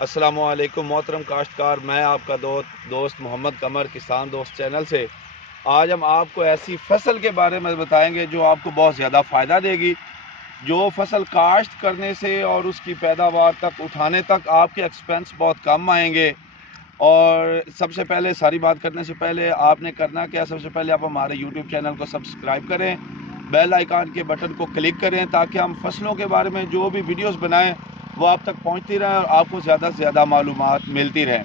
السلام علیکم محترم کاشتکار، میں آپ کا دوست محمد قمر کسان دوست چینل سے آج ہم آپ کو ایسی فصل کے بارے میں بتائیں گے جو آپ کو بہت زیادہ فائدہ دے گی، جو فصل کاشت کرنے سے اور اس کی پیداوار تک اٹھانے تک آپ کے ایکسپینس بہت کم آئیں گے۔ اور سب سے پہلے ساری بات کرنے سے پہلے آپ نے کرنا کیا، سب سے پہلے آپ ہمارے یوٹیوب چینل کو سبسکرائب کریں، بیل آئیکن کے بٹن کو کلک کریں تاکہ ہم فصلوں کے بارے میں جو بھی ویڈیوز بنائیں وہ آپ تک پہنچتی رہیں اور آپ کو زیادہ سے زیادہ معلومات ملتی رہیں۔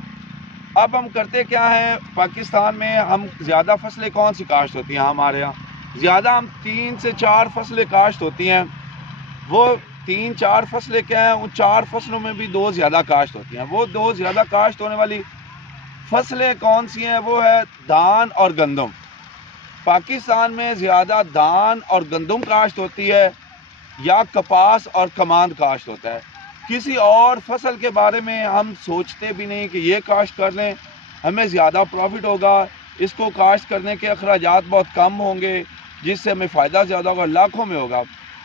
اب ہم کرتے کیا ہیں، پاکستان میں ہم زیادہ فصلیں کون سی کاشت ہوتی ہیں؟ ہمارے یہاں زیادہ ہم 3 سے 4 فصلیں کاشت ہوتی ہیں۔ وہ 3-4 فصلیں کیا ہیں؟ ان 4 فصلوں میں بھی 2 زیادہ کاشت ہوتی ہیں۔ وہ 2 زیادہ کاشت ہونے والی فصلیں کون سی ہیں؟ وہ ہے دھان اور گندم۔ پاکستان میں زیادہ دھان اور گندم کاشت ہوتی ہے یا کپاس اور کماند کاشت ہوتا ہے۔ کسی اور فصل کے بارے میں ہم سوچتے بھی نہیں کہ یہ کاشت کر لیں، ہمیں زیادہ پروفٹ ہوگا، اس کو کاشت کرنے کے اخراجات بہت کم ہوں گے، جس سے ہمیں فائدہ زیادہ ہوگا، لاکھوں میں ہوگا۔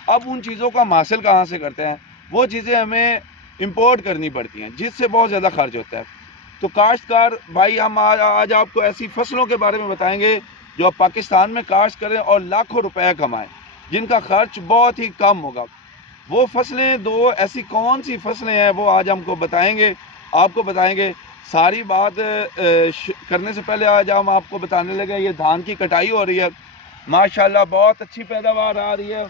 اب ان چیزوں کا ہم حاصل کہاں سے کرتے ہیں؟ وہ چیزیں ہمیں امپورٹ کرنی پڑتی ہیں، جس سے بہت زیادہ خرچ ہوتا ہے۔ تو کاشتکار بھائی، ہم آج آپ کو ایسی فصلوں کے بارے میں بتائیں گے جو آپ پاکستان میں کاشت کریں اور لاکھوں روپے کمائیں، جن کا خرچ بہت ہی کم ہوگا۔ وہ فصلیں 2 ایسی کون سی فصلیں ہیں وہ آج ہم کو بتائیں گے، آپ کو بتائیں گے۔ ساری بات کرنے سے پہلے آج ہم آپ کو بتانے لگے، یہ دھان کی کٹائی ہو رہی ہے، ماشاءاللہ بہت اچھی پیداوار آ رہی ہے۔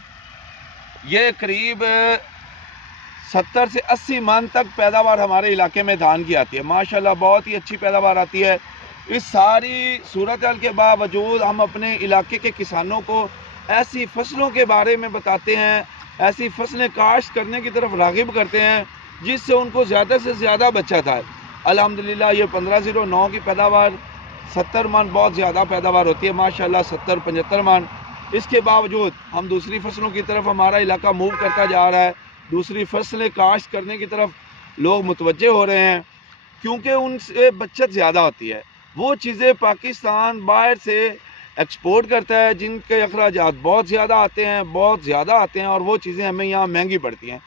یہ قریب 70 سے 80 من تک پیداوار ہمارے علاقے میں دھان کی آتی ہے، ماشاءاللہ بہت ہی اچھی پیداوار آتی ہے۔ اس ساری صورتحال کے باوجود ہم اپنے علاقے کے کسانوں کو ایسی فصلوں کے بارے میں بتاتے ہیں، ایسی فصلیں کاشت کرنے کی طرف راغب کرتے ہیں جس سے ان کو زیادہ سے زیادہ بچت آئے۔ الحمدللہ یہ 1509 کی پیداوار 70 من بہت زیادہ پیداوار ہوتی ہے، ماشاءاللہ 70-75 من۔ اس کے باوجود ہم دوسری فصلوں کی طرف ہمارا علاقہ موو کرتا جا رہا ہے، دوسری فصلیں کاشت کرنے کی طرف لوگ متوجہ ہو رہے ہیں کیونکہ ان سے بچت زیادہ ہوتی ہے۔ وہ چیزیں پاکستان باہر سے ایکسپورٹ کرتا ہے جن کے اخراجات بہت زیادہ آتے ہیں اور وہ چیزیں ہمیں یہاں مہنگی پڑتی ہیں۔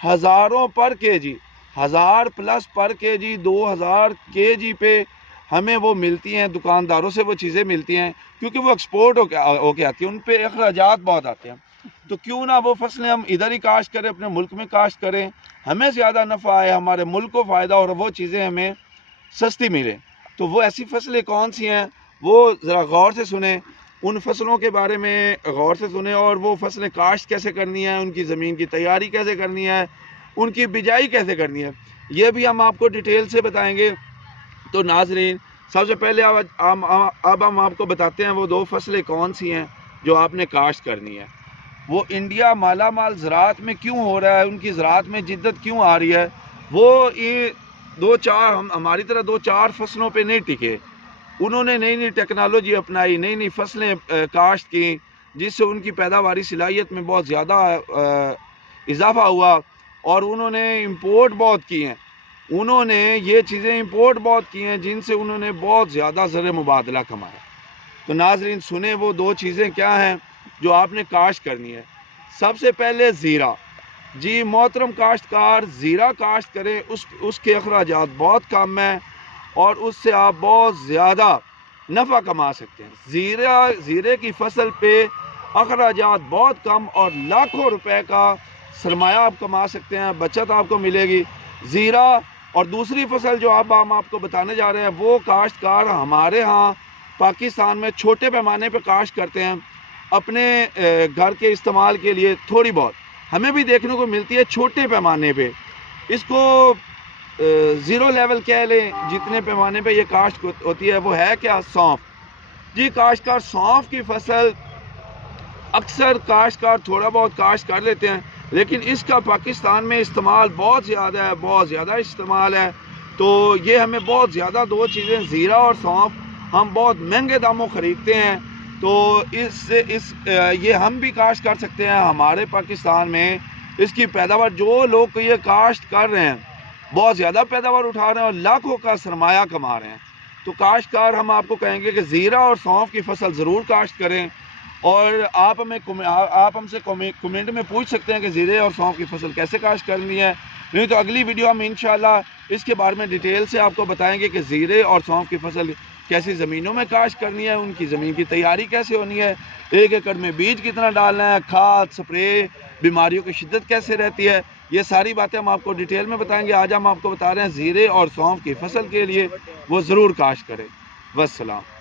ہزاروں پر کے جی، 1000+ پر کے جی، 2000 کے جی پہ ہمیں وہ ملتی ہیں، دکانداروں سے وہ چیزیں ملتی ہیں کیونکہ وہ ایکسپورٹ ہو کے آتی ہیں، ان پہ اخراجات بہت آتے ہیں۔ تو کیوں نہ وہ فصلیں ہم ادھر ہی کاشت کریں، اپنے ملک میں کاشت کریں، ہمیں زیادہ نفع آئے، ہمارے ملک کو فائدہ اور وہ چیزیں ہمیں سستی ملیں۔ تو وہ ایسی فصلیں کون سی ہیں وہ ذرا غور سے سنیں، ان فصلوں کے بارے میں غور سے سنیں، اور وہ فصلیں کاشت کیسے کرنی ہے، ان کی زمین کی تیاری کیسے کرنی ہے، ان کی بجائی کیسے کرنی ہے، یہ بھی ہم آپ کو ڈیٹیل سے بتائیں گے۔ تو ناظرین، سب سے پہلے اب ہم آپ کو بتاتے ہیں وہ 2 فصلیں کون سی ہیں جو آپ نے کاشت کرنی ہے۔ وہ انڈیا مالا مال زراعت میں کیوں ہو رہا ہے، ان کی زراعت میں جدت کیوں آ رہی ہے، وہ یہ 2-4 ہماری طرح 2-4 فصلوں پہ نہیں ٹکے، انہوں نے نئی ٹیکنالوجی اپنائی، نئی فصلیں کاشت کی، جس سے ان کی پیداواری صلاحیت میں بہت زیادہ اضافہ ہوا، اور انہوں نے امپورٹ بہت کی ہیں، انہوں نے یہ چیزیں امپورٹ بہت کی ہیں جن سے انہوں نے بہت زیادہ زر مبادلہ کمایا۔ تو ناظرین سنیں وہ 2 چیزیں کیا ہیں جو آپ نے کاشت کرنی ہے۔ سب سے پہلے زیرہ، جی محترم کاشتکار، زیرہ کاشت کریں، اس کے اخراجات بہت کم ہیں اور اس سے آپ بہت زیادہ نفع کما سکتے ہیں۔ زیرے کی فصل پہ اخراجات بہت کم اور لاکھوں روپے کا سرمایہ آپ کما سکتے ہیں، بچت آپ کو ملے گی۔ زیرہ اور دوسری فصل جو اب ہم آپ کو بتانے جا رہے ہیں، وہ کاشتکار ہمارے ہاں پاکستان میں چھوٹے پیمانے پہ کاشت کرتے ہیں، اپنے گھر کے استعمال کے لیے تھوڑی بہت ہمیں بھی دیکھنے کو ملتی ہے چھوٹے پیمانے پہ، اس کو 0 لیول کہہ لیں، جتنے پیمانے پہ یہ کاشت ہوتی ہے۔ وہ ہے کیا؟ سونف۔ جی کاشتکار، سونف کی فصل اکثر کاشتکار تھوڑا بہت کاشت کر لیتے ہیں، لیکن اس کا پاکستان میں استعمال بہت زیادہ ہے، بہت زیادہ استعمال ہے۔ تو یہ ہمیں بہت زیادہ 2 چیزیں، زیرہ اور سونف، ہم بہت مہنگے داموں خریدتے ہیں۔ تو یہ ہم بھی کاشت کر سکتے ہیں ہمارے پاکستان میں۔ اس کی پیداوار، جو لوگ یہ کاشت کر رہے ہیں بہت زیادہ پیداوار اٹھا رہے ہیں اور لاکھوں کا سرمایہ کما رہے ہیں۔ تو کاشتکار ہم آپ کو کہیں گے کہ زیرہ اور سونف کی فصل ضرور کاشت کریں، اور آپ ہم سے کمنٹ میں پوچھ سکتے ہیں کہ زیرے اور سونف کی فصل کیسے کاشت کرنی ہے۔ نہیں تو اگلی ویڈیو ہم انشاءاللہ اس کے بارے میں ڈیٹیل سے آپ کو بتائیں گے کہ زیرے اور سونف کی فصل کیسی زمینوں میں کاشت کرنی ہے، ان کی زمین کی تیاری کیسے ہونی ہے، 1 ایکڑ میں بیج کتنا ڈالنا ہے، کھاد، سپرے، بیماریوں کی شدت کیسے رہتی ہے، یہ ساری باتیں ہم آپ کو ڈیٹیل میں بتائیں گے۔ آج ہم آپ کو بتا رہے ہیں زیرے اور سونف کی فصل کے لیے وہ ضرور کاشت کریں۔ والسلام۔